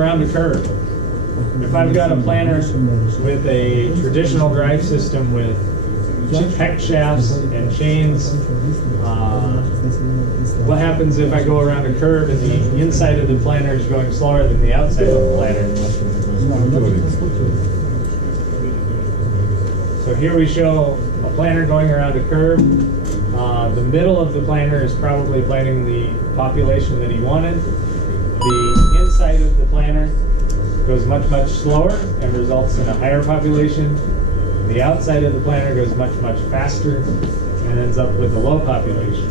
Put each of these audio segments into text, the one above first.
around a curve. If I've got a planter with a traditional drive system with hex shafts and chains, what happens if I go around a curve and the inside of the planter is going slower than the outside of the planter? So here we show a planter going around a curve. The middle of the planter is probably planting the population that he wanted. The inside of the planter goes much, much slower and results in a higher population. The outside of the planter goes much, much faster and ends up with a low population.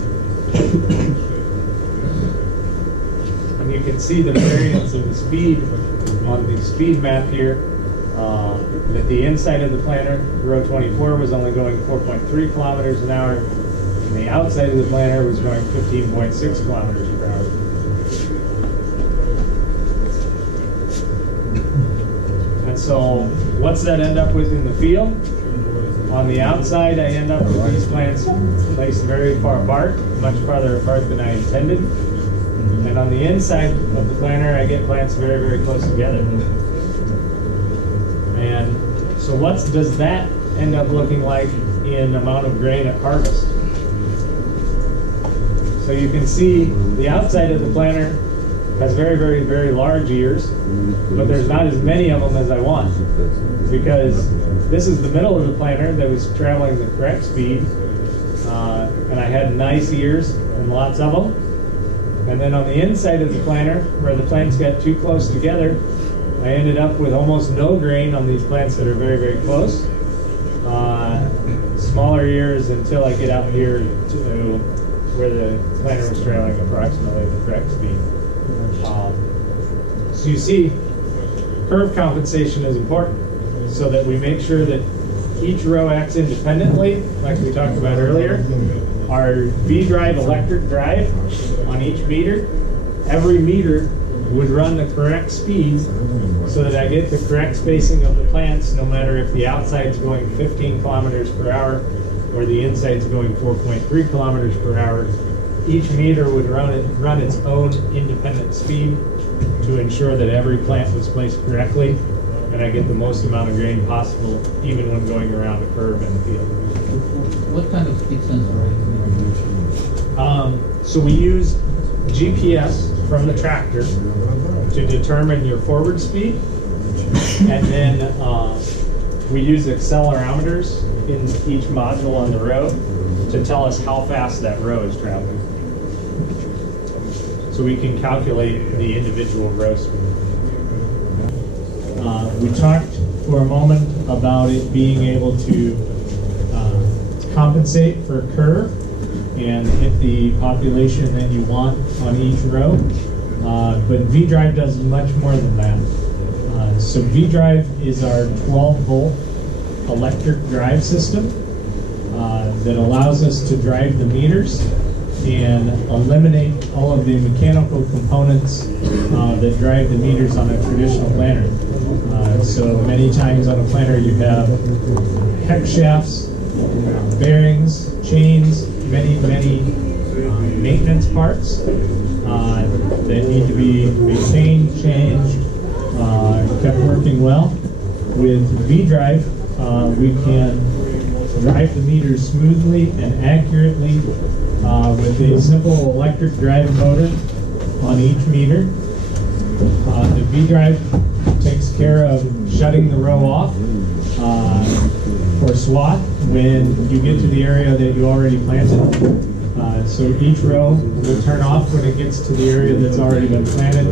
And you can see the variance in the speed on the speed map here. That the inside of the planter, row 24, was only going 4.3 kilometers an hour, and the outside of the planter was going 15.6 kilometers per hour. And so, what's that end up with in the field? On the outside, I end up with these plants placed very far apart, much farther apart than I intended. And on the inside of the planter, I get plants very, very close together. And so what does that end up looking like in amount of grain at harvest? So you can see the outside of the planter has very, very, very large ears, but there's not as many of them as I want, because this is the middle of the planter that was traveling the correct speed, and I had nice ears and lots of them. And then on the inside of the planter, where the plants got too close together, I ended up with almost no grain on these plants that are very, very close. Smaller ears until I get out here to where the planter was traveling approximately the correct speed. So you see, curve compensation is important so that we make sure that each row acts independently, like we talked about earlier. Our V-drive electric drive on each meter, every meter would run the correct speed so that I get the correct spacing of the plants, no matter if the outside's going 15 kilometers per hour or the inside's going 4.3 kilometers per hour. Each meter would run its own independent speed to ensure that every plant was placed correctly and I get the most amount of grain possible, even when going around a curve in the field. What kind of speed sensor are you using? So we use GPS from the tractor to determine your forward speed, and then we use accelerometers in each module on the road to tell us how fast that row is traveling. So we can calculate the individual row speed. We talked for a moment about it being able to compensate for a curve and hit the population that you want on each row. But V-drive does much more than that. So V-drive is our 12-volt electric drive system that allows us to drive the meters and eliminate all of the mechanical components that drive the meters on a traditional planter. So many times on a planter you have hex shafts, bearings, chains, many maintenance parts that need to be maintained, changed, kept working well. With V-drive, we can drive the meters smoothly and accurately with a simple electric drive motor on each meter. The V-drive takes care of shutting the row off or swath when you get to the area that you already planted. So each row will turn off when it gets to the area that's already been planted.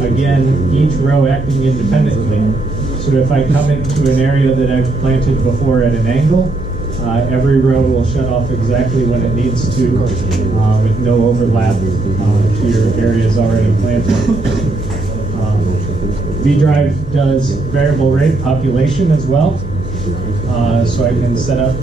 Again, each row acting independently. So if I come into an area that I've planted before at an angle, every row will shut off exactly when it needs to with no overlap to your areas already planted. V-drive does variable rate population as well. So I can set up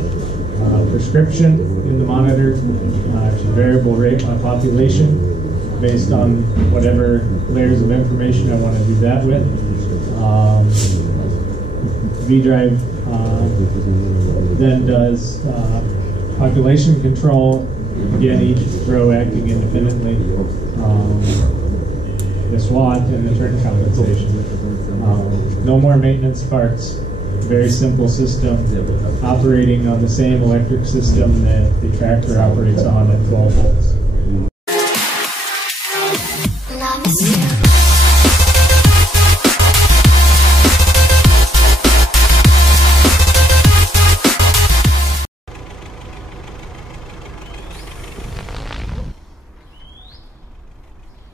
prescription in the monitor to variable rate my population based on whatever layers of information I want to do that with. V-drive then does population control, again each row acting independently. the swat and the turn compensation. No more maintenance parts. Very simple system, operating on the same electric system that the tractor operates on at 12 volts.